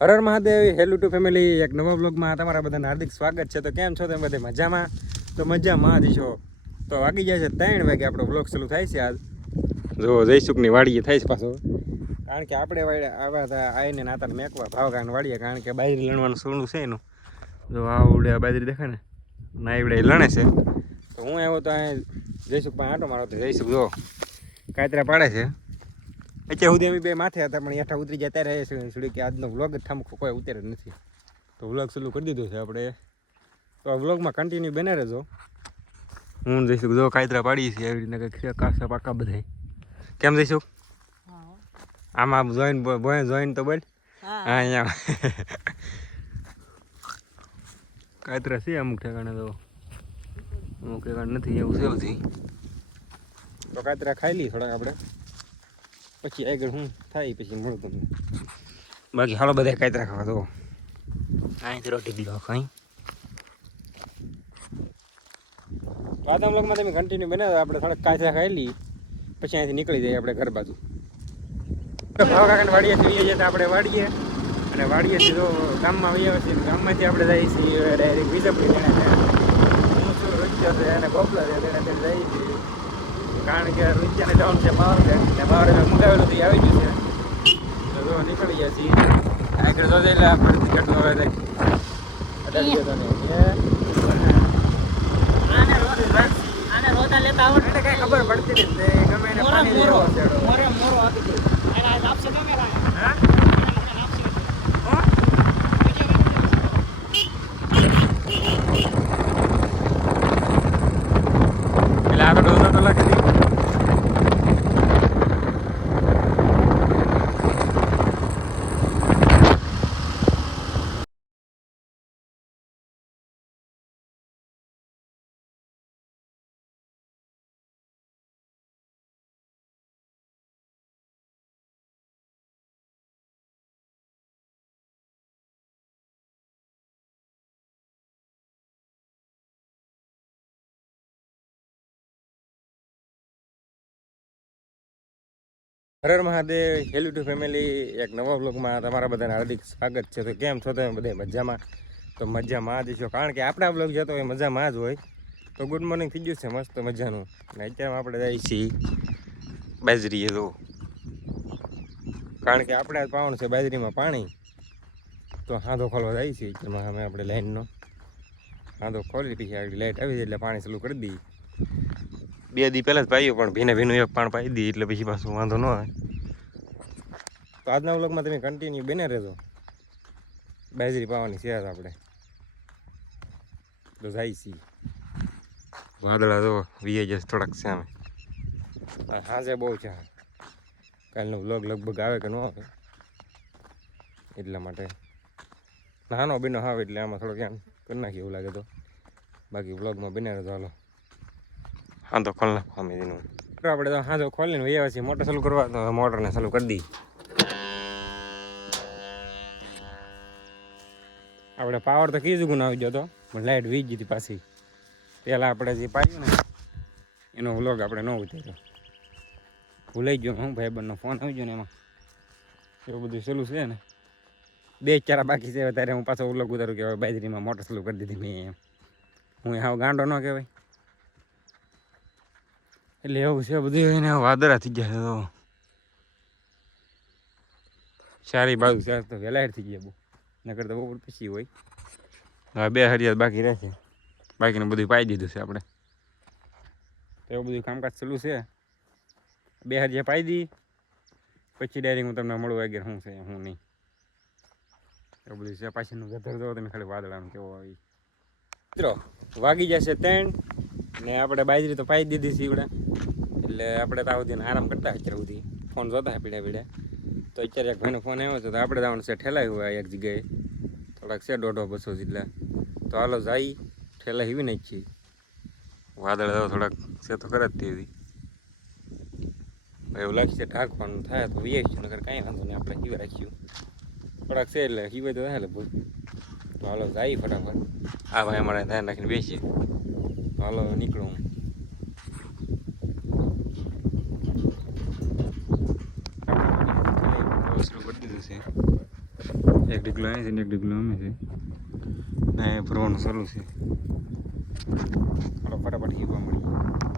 Har Har Mahadev, hello two family. એક નવા બ્લોગમાં તમારા બધાને હાર્દિક સ્વાગત છે. તો કેમ છો તમે બધે મજામાં? તો મજામાં જ છો. તો વાગી જાય છે 3 વાગે, આપણો બ્લોગ ચાલુ થાય છે. આજ જો જયસુખની વાડીએ થાય છે પાછો, કારણ કે આપણે આવા હતા આવીને નાતા મેકવા ભાવકાને વાડીએ, કારણ કે બાજરી લણવાનું સોનું છે એનું. જો આવડે બાજરી દેખાય ને, ના એવડે લણે છે. તો હું આવ્યો તો અહીં જયસુખ પાસે આંટો મારો તો જયસુખ જો કાતરા પાડે છે. અત્યાર સુધી અમે બે માથે હતા, પણ હેઠા ઉતરી જતા રહે છે થોડી કે આજનો વ્લોગ જ ઠામકો કોઈ ઉતરે જ નથી. તો વ્લોગ ચાલુ કરી દીધો છે આપણે. તો આ વ્લોગમાં કન્ટિન્યુ બને રહેજો. હું જઈશું જો કાતરા પાડી છે એવી રીતના કંઈક કાસા પાકા બધા. કેમ જઈશું? આમાં જોઈન બોય જોઈન તો બોલ. હા અહીંયા કાતરા છે અમુક ઠેકાણે, તો અમુક ઠેકાણે નથી એવું છે બધી. તો કાતરા ખાઈ લઈએ થોડાક આપણે, પછી આગળ હું થાય પછી મળું તમને. બાકી હાલો બધા કાતરા ખાવા. તો અહીંથી રોટી ગયો અહીં. તો આ બ્લોગમાં તમે કન્ટિન્યુ બનાવો. આપણે થોડાક કાતરા ખાઈ લઈએ, પછી અહીંથી નીકળી જઈએ આપણે ઘર બાજુ. ભાવ કાકાને વાડીએ જઈએ છીએ, તો આપણે વાડીએ અને વાડીએથી તો ગામમાં આવીએ છીએ. ગામમાંથી આપણે જઈએ છીએ ડાયરેક્ટ વિજાપુરી તેને. હું છું રોજ્ય અને ગોપલા છે તેને જઈએ છીએ, કારણ કે રોજ્યાને જવાનું છે પાવર. એટલે પાવર મંગાવેલું તો આવી ગયું છે. તો જો નીકળી ગયા છીએ આગળ. જો એટલે આપણે ટિકિટ હવે લેતા આવડે કઈ ખબર પડતી નથી. ગમે એને પાણી લેવો છે. એટલે આ તો ડોઝા તો લાગી હતી. Har Har Mahadev, hello two family. એક નવા બ્લોગમાં તમારા બધાને હાર્દિક સ્વાગત છે. તો કેમ છો તમે બધા મજામાં? તો મજામાં જ છો, કારણ કે આપણા બ્લોગ જતો હોય મજામાં જ હોય. તો ગુડ મોર્નિંગ થઈ ગયું છે મસ્ત મજાનું. અને અત્યારે આપણે જઈએ છીએ બાજરીએ. તો કારણ કે આપણે આજ પાવાનું છે બાજરીમાં પાણી. તો હાંધો ખોલવા જઈએ છીએ. અત્યારમાં અમે આપણે લાઈનનો હાંધો ખોલી, પછી આગળ લાઈટ આવી જાય એટલે પાણી ચાલુ કરી દઈએ. 2 દી પહેલાં જ પાયું, પણ ભીનું એક પાણી પાઈ દઈએ એટલે પછી પાછું વાંધો ન આવે. તો આજના વ્લોગમાં તમે કન્ટિન્યુ બને રહેજો. બાજરી પાવાની છે આપણે. તો જાય છીએ. વાદળા તો વીએ જશે થોડાક છે અમે. હાજે બહુ છે. કાલનો વ્લોગ લગભગ આવે કે ન આવે, એટલા માટે નાનો બીનો આવે એટલે આમાં થોડોક એમ કરી નાખીએ એવું લાગે. તો બાકી વ્લોગમાં બને રહેજો. હાલો હા તો ખોલ નાખો અમે એનું. આપણે તો હા તો ખોલીને વૈયા છીએ મોટર ચાલુ કરવા. તો મોટરને ચાલુ કરી દઈએ. આપણે પાવર તો કીધું ગુણ આવી ગયો હતો, પણ લાઇટ વીજ ગઈ હતી પાછી. પહેલાં આપણે જે પાયું ને એનો વ્લોગ આપણે ન ઉતાર્યો, ભૂલાઈ ગયો. હું ભાઈબંધનો ફોન આવી ગયો ને એમાં એવું બધું સહેલું છે ને. 2-4 બાકી છે. ત્યારે હું પાછો વ્લોગ ઉતારું કે હવે બાજરીમાં મોટર ચાલુ કરી દીધી મેં એમ. હું હાવ ગાંડો ન કહેવાય. એટલે એવું છે બધું. એને વાદળા થઈ ગયા છે. તો સારી બાજુ છે તો વહેલા થઈ ગયા બહુ, નકર તો બહુ પછી હોય. હવે 2 હરિયાત બાકી રહેશે, બાકીનું બધું પાઈ દીધું છે આપણે. તો એવું બધું કામકાજ ચાલુ છે. 2 હરિયા પાઈ દી, પછી ડાયરેક્ટ હું તમને મળું આગળ શું છે શું નહીં. એવું બધું છે. પાછળનું વેધર જો તમે ખાલી વાદળાનું કેવો આવી. મિત્રો વાગી જશે 3 ને આપણે બાજરી તો પાઈ દીધી છે ઈવડે. એટલે આપણે તો સુધી આરામ કરતા અત્યાર સુધી ફોન જોતા પીડ્યા. તો અત્યારે એક ભાઈનો ફોન આવ્યો હતો. તો આપણે જવાનું છે ઠેલાઈ હોય એક જગ્યાએ, થોડાક છે 150-200 જેટલા. તો હાલો જાય ઠેલા હીવી નાખી છીએ. વાદળ થોડાક છે તો કરે જ તેવી એવું લાગશે. ઢાંકવાનું થાય તો વીએ છે, નગર કાંઈ વાંધો નહીં. આપણે હીવે રાખ્યું થોડાક છે એટલે હીવે તો થાય લગભગ. તો હાલો જાય ફટાફટ. આ ભાઈ અમારે ધ્યાન રાખીને બેસીએ. તો હાલો નીકળું. શરૂ કરી દીધું છે. એક ડીગલો અહીં છે ને એક ડીગલો અમે છે ને ભરવાનું ચાલુ છે. ફટાફટ હીવા મળી.